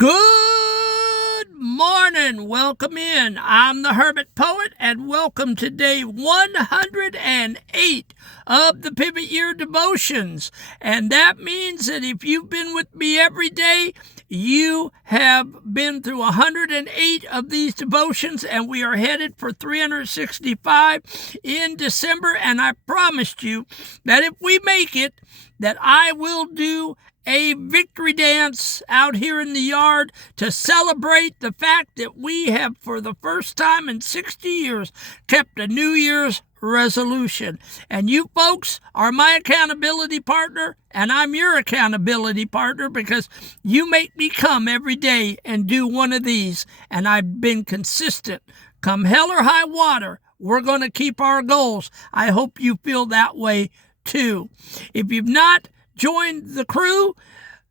Good morning. Welcome in. I'm the Hermit Poet, and welcome to day 108 of the Pivot Year Devotions. And that means that if you've been with me every day, you have been through 108 of these devotions, and we are headed for 365 in December. And I promised you that if we make it, that I will do a victory dance out here in the yard to celebrate the fact that we have, for the first time in 60 years, kept a New Year's resolution. And you folks are my accountability partner, and I'm your accountability partner because you make me come every day and do one of these. And I've been consistent. Come hell or high water, we're going to keep our goals. I hope you feel that way too. If you've not joined the crew,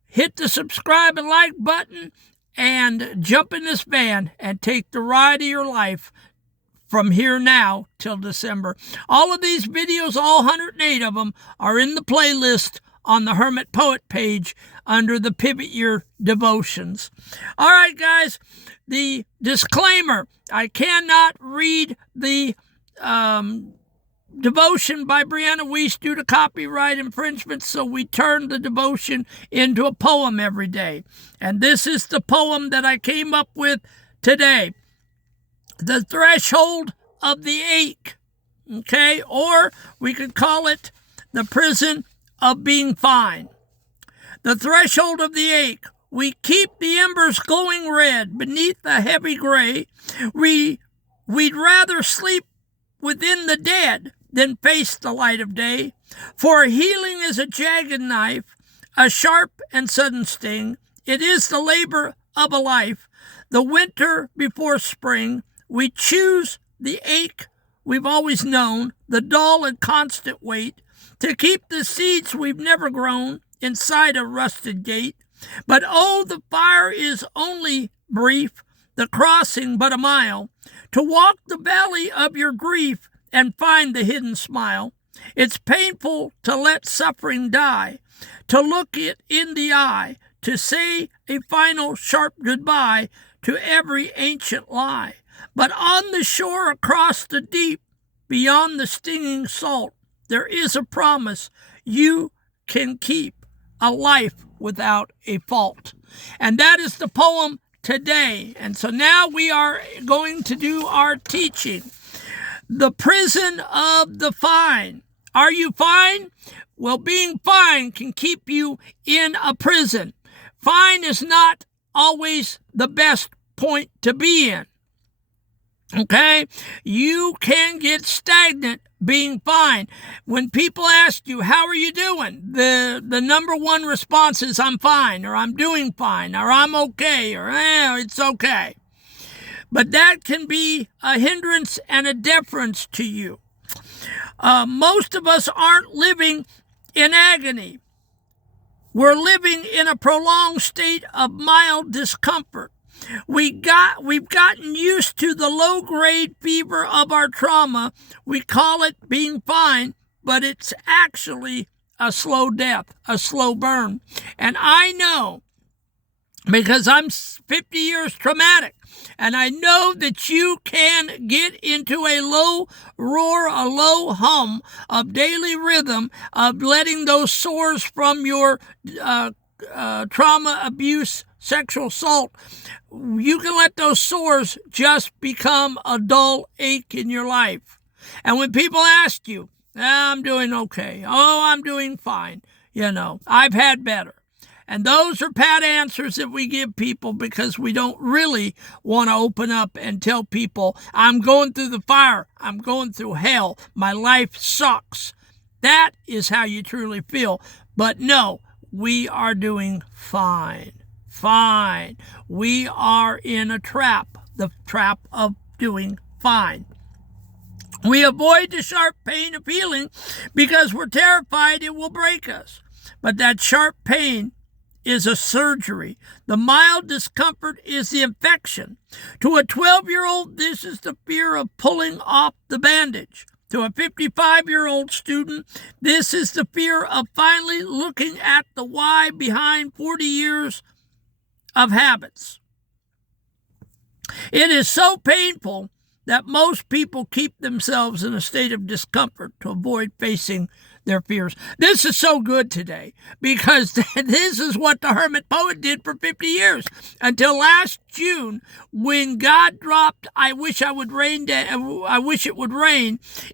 hit the subscribe and like button and jump in this van and take the ride of your life from here now till December. All of these videos, all 108 of them, are in the playlist on the Hermit Poet page under the Pivot Year Devotions. All right, guys, the disclaimer: I cannot read the devotion by Brianna Weiss due to copyright infringement, so we turn the devotion into a poem every day. And this is the poem that I came up with today. The Threshold of the Ache, okay? Or we could call it the prison of being fine. The threshold of the ache. We keep the embers glowing red beneath the heavy gray. We'd rather sleep within the dead than face the light of day. For healing is a jagged knife, a sharp and sudden sting. It is the labor of a life. The winter before spring, we choose the ache we've always known, the dull and constant weight, to keep the seeds we've never grown inside a rusted gate. But oh, the fire is only brief, the crossing but a mile, to walk the valley of your grief and find the hidden smile. It's painful to let suffering die, to look it in the eye, to say a final sharp goodbye to every ancient lie. But on the shore across the deep, beyond the stinging salt, there is a promise you can keep, a life without a fault. And that is the poem today. And so now we are going to do our teaching. The prison of the fine. Are you fine? Well, being fine can keep you in a prison. Fine is not always the best point to be in. Okay? You can get stagnant being fine. When people ask you, how are you doing? The number one response is, I'm fine, or I'm doing fine, or I'm okay, or it's okay. But that can be a hindrance and a deference to you. Most of us aren't living in agony. We're living in a prolonged state of mild discomfort. We've gotten used to the low-grade fever of our trauma. We call it being fine, but it's actually a slow death, a slow burn. And I know, because I'm 50 years traumatic, and I know that you can get into a low roar, a low hum of daily rhythm of letting those sores from your trauma, abuse, sexual assault, you can let those sores just become a dull ache in your life. And when people ask you, I'm doing okay, I'm doing fine, I've had better. And those are pat answers that we give people because we don't really want to open up and tell people, I'm going through the fire, I'm going through hell, my life sucks. That is how you truly feel. But no, we are doing fine. Fine. We are in a trap, the trap of doing fine. We avoid the sharp pain of healing because we're terrified it will break us. But that sharp pain is a surgery. The mild discomfort is the infection. To a 12-year-old, this is the fear of pulling off the bandage. To a 55-year-old student, this is the fear of finally looking at the why behind 40 years of habits. It is so painful that most people keep themselves in a state of discomfort to avoid facing their fears. This is so good today because this is what the hermit poet did for 50 years until last June when God dropped I wish it would rain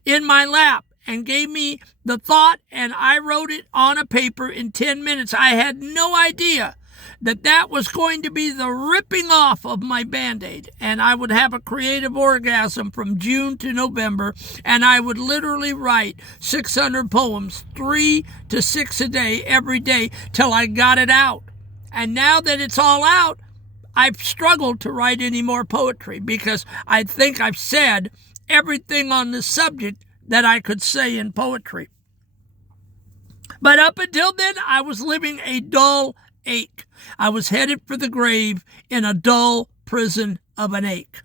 in my lap and gave me the thought, and I wrote it on a paper in 10 minutes. I had no idea that was going to be the ripping off of my Band-Aid, and I would have a creative orgasm from June to November, and I would literally write 600 poems, 3 to 6 a day, every day, till I got it out. And now that it's all out, I've struggled to write any more poetry because I think I've said everything on the subject that I could say in poetry. But up until then, I was living a dull ache. I was headed for the grave in a dull prison of an ache.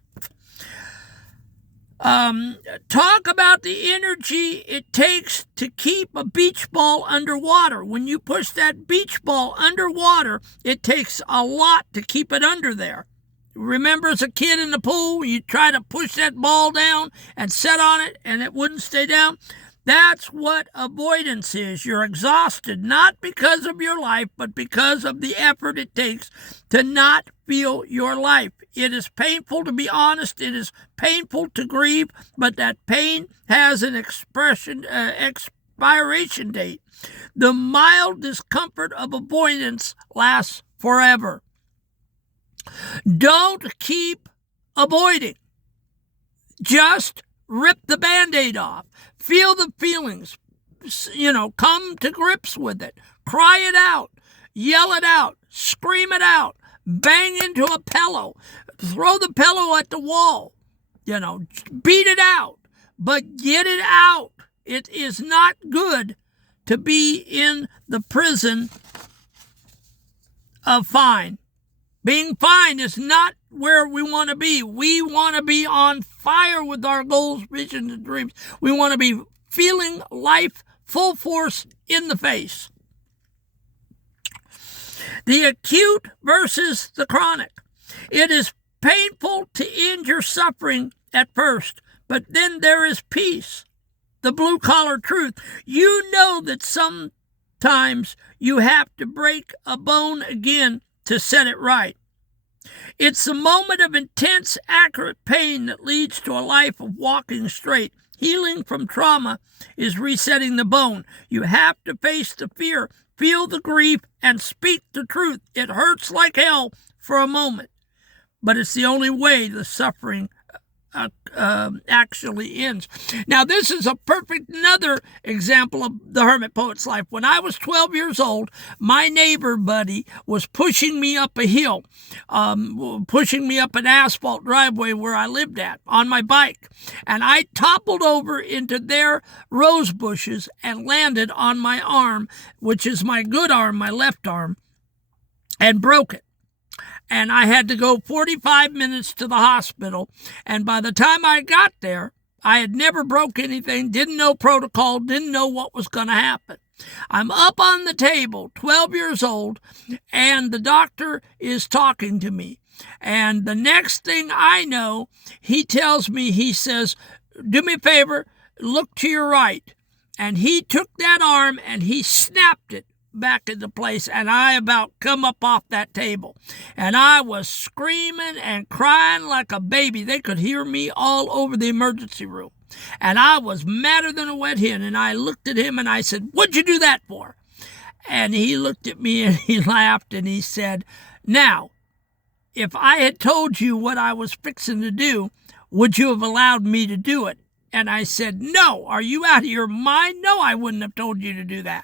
Talk about the energy it takes to keep a beach ball underwater. When you push that beach ball underwater, it takes a lot to keep it under there. Remember as a kid in the pool, you try to push that ball down and set on it and it wouldn't stay down? That's what avoidance is. You're exhausted, not because of your life, but because of the effort it takes to not feel your life. It is painful to be honest. It is painful to grieve, but that pain has an expiration date. The mild discomfort of avoidance lasts forever. Don't keep avoiding. Just rip the Band-Aid off. Feel the feelings. Come to grips with it. Cry it out. Yell it out. Scream it out. Bang into a pillow. Throw the pillow at the wall. Beat it out. But get it out. It is not good to be in the prison of fine. Being fine is not where we want to be. We want to be on fire with our goals, visions, and dreams. We want to be feeling life full force in the face. The acute versus the chronic. It is painful to end your suffering at first, but then there is peace. The blue-collar truth. You know that sometimes you have to break a bone again to set it right. It's the moment of intense, accurate pain that leads to a life of walking straight. Healing from trauma is resetting the bone. You have to face the fear, feel the grief, and speak the truth. It hurts like hell for a moment, but it's the only way the suffering actually ends. Now, this is another example of the hermit poet's life. When I was 12 years old, my neighbor buddy was pushing me up a hill, pushing me up an asphalt driveway where I lived at on my bike. And I toppled over into their rose bushes and landed on my arm, which is my good arm, my left arm, and broke it. And I had to go 45 minutes to the hospital. And by the time I got there, I had never broke anything, didn't know protocol, didn't know what was going to happen. I'm up on the table, 12 years old, and the doctor is talking to me. And the next thing I know, he tells me, he says, do me a favor, look to your right. And he took that arm and he snapped it back into place, and I about come up off that table. And I was screaming and crying like a baby. They could hear me all over the emergency room. And I was madder than a wet hen, and I looked at him and I said, what'd you do that for? And he looked at me and he laughed and he said, now, if I had told you what I was fixing to do, would you have allowed me to do it? And I said, no, are you out of your mind? No, I wouldn't have told you to do that.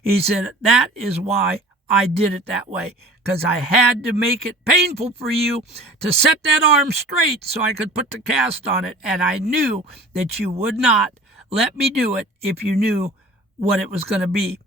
He said, that is why I did it that way, because I had to make it painful for you to set that arm straight so I could put the cast on it. And I knew that you would not let me do it if you knew what it was going to be.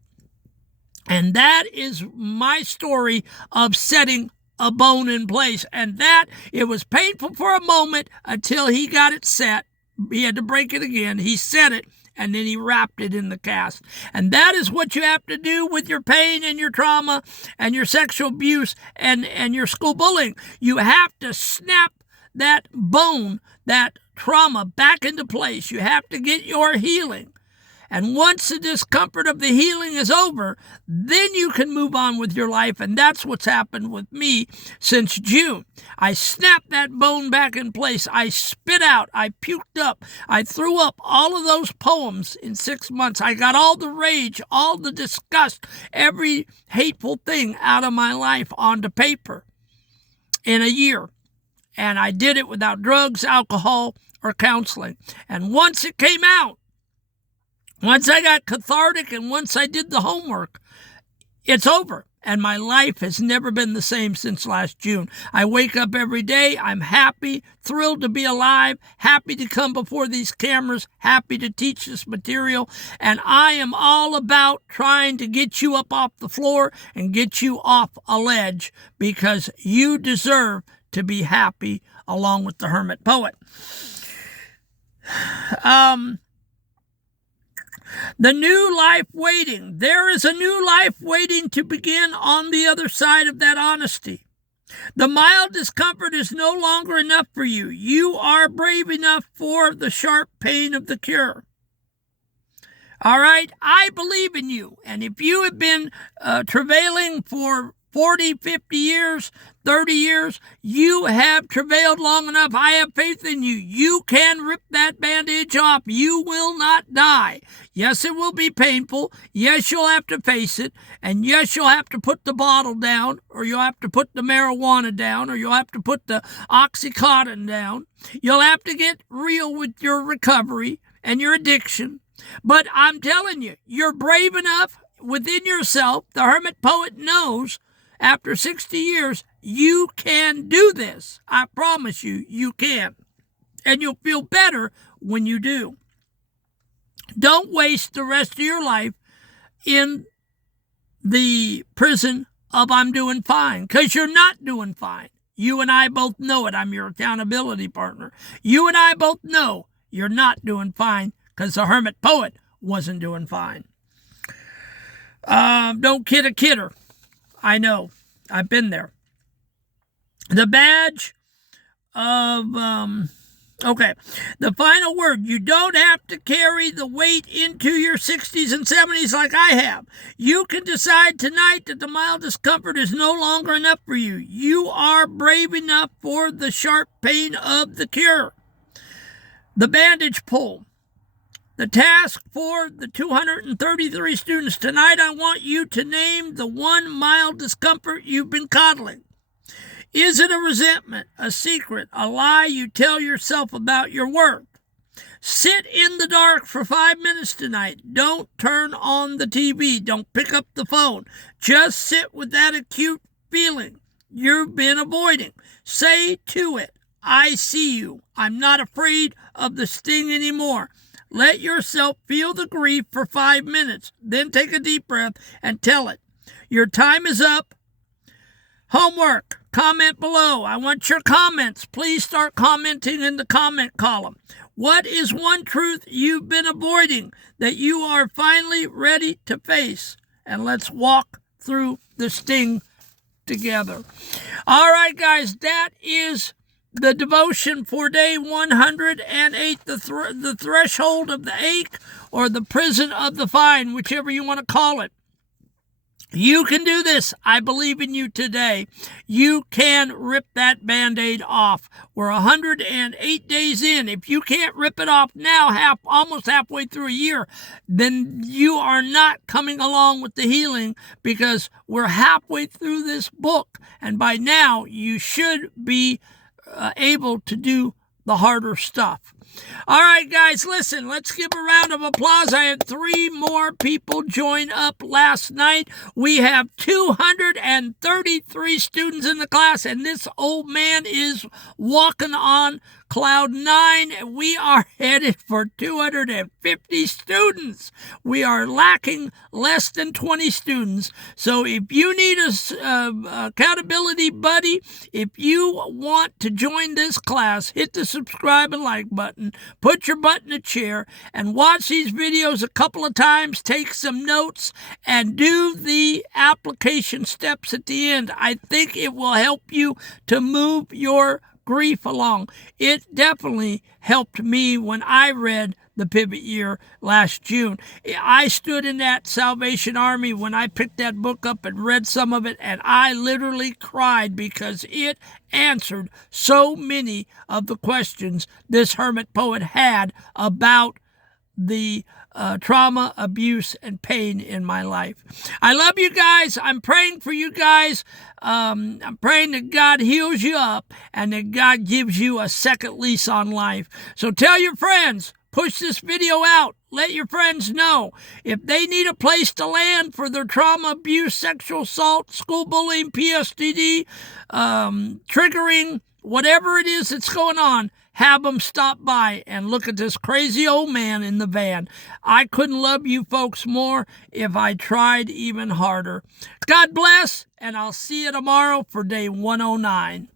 And that is my story of setting a bone in place. And that, it was painful for a moment until he got it set. He had to break it again. He set it. and then he wrapped it in the cast. And that is what you have to do with your pain and your trauma and your sexual abuse and your school bullying. You have to snap that bone, that trauma back into place. You have to get your healing. And once the discomfort of the healing is over, then you can move on with your life. And that's what's happened with me since June. I snapped that bone back in place. I spit out. I puked up. I threw up all of those poems in 6 months. I got all the rage, all the disgust, every hateful thing out of my life onto paper in a year. And I did it without drugs, alcohol, or counseling. And once it came out, once I got cathartic and once I did the homework, it's over. And my life has never been the same since last June. I wake up every day. I'm happy, thrilled to be alive, happy to come before these cameras, happy to teach this material. And I am all about trying to get you up off the floor and get you off a ledge because you deserve to be happy along with the hermit poet. The new life waiting. There is a new life waiting to begin on the other side of that honesty. The mild discomfort is no longer enough for you. You are brave enough for the sharp pain of the cure. All right? I believe in you. And if you have been travailing for 40, 50 years, 30 years, you have travailed long enough. I have faith in you. You can rip that bandage off. You will not die. Yes, it will be painful. Yes, you'll have to face it. And yes, you'll have to put the bottle down, or you'll have to put the marijuana down, or you'll have to put the Oxycontin down. You'll have to get real with your recovery and your addiction. But I'm telling you, you're brave enough within yourself. The hermit poet knows after 60 years, you can do this. I promise you, you can. And you'll feel better when you do. Don't waste the rest of your life in the prison of I'm doing fine, because you're not doing fine. You and I both know it. I'm your accountability partner. You and I both know you're not doing fine because the hermit poet wasn't doing fine. Don't kid a kidder. I know. I've been there. The badge of, the final word. You don't have to carry the weight into your 60s and 70s like I have. You can decide tonight that the mild discomfort is no longer enough for you. You are brave enough for the sharp pain of the cure. The bandage pull. The task for the 233 students tonight, I want you to name the one mild discomfort you've been coddling. Is it a resentment, a secret, a lie you tell yourself about your worth? Sit in the dark for 5 minutes tonight. Don't turn on the TV. Don't pick up the phone. Just sit with that acute feeling you've been avoiding. Say to it, I see you. I'm not afraid of the sting anymore. Let yourself feel the grief for 5 minutes. Then take a deep breath and tell it. Your time is up. Homework. Comment below. I want your comments. Please start commenting in the comment column. What is one truth you've been avoiding that you are finally ready to face? And let's walk through the sting together. All right, guys, that is the devotion for day 108, the threshold of the ache or the prison of the fine, whichever you want to call it. You can do this. I believe in you today. You can rip that Band-Aid off. We're 108 days in. If you can't rip it off now, almost halfway through a year, then you are not coming along with the healing, because we're halfway through this book. And by now, you should be able to do the harder stuff. All right, guys, listen, let's give a round of applause. I had 3 more people join up last night. We have 233 students in the class, and this old man is walking on cloud 9, and we are headed for 250 students. We are lacking less than 20 students. So if you need a accountability buddy, if you want to join this class, hit the subscribe and like button, put your butt in a chair, and watch these videos a couple of times, take some notes, and do the application steps at the end. I think it will help you to move your grief along. It definitely helped me when I read The Pivot Year last June. I stood in that Salvation Army when I picked that book up and read some of it, and I literally cried because it answered so many of the questions this hermit poet had about the trauma, abuse, and pain in my life. I love you guys. I'm praying for you guys. I'm praying that God heals you up and that God gives you a second lease on life. So tell your friends, push this video out. Let your friends know. If they need a place to land for their trauma, abuse, sexual assault, school bullying, PSTD, triggering, whatever it is that's going on, have them stop by and look at this crazy old man in the van. I couldn't love you folks more if I tried even harder. God bless, and I'll see you tomorrow for day 109.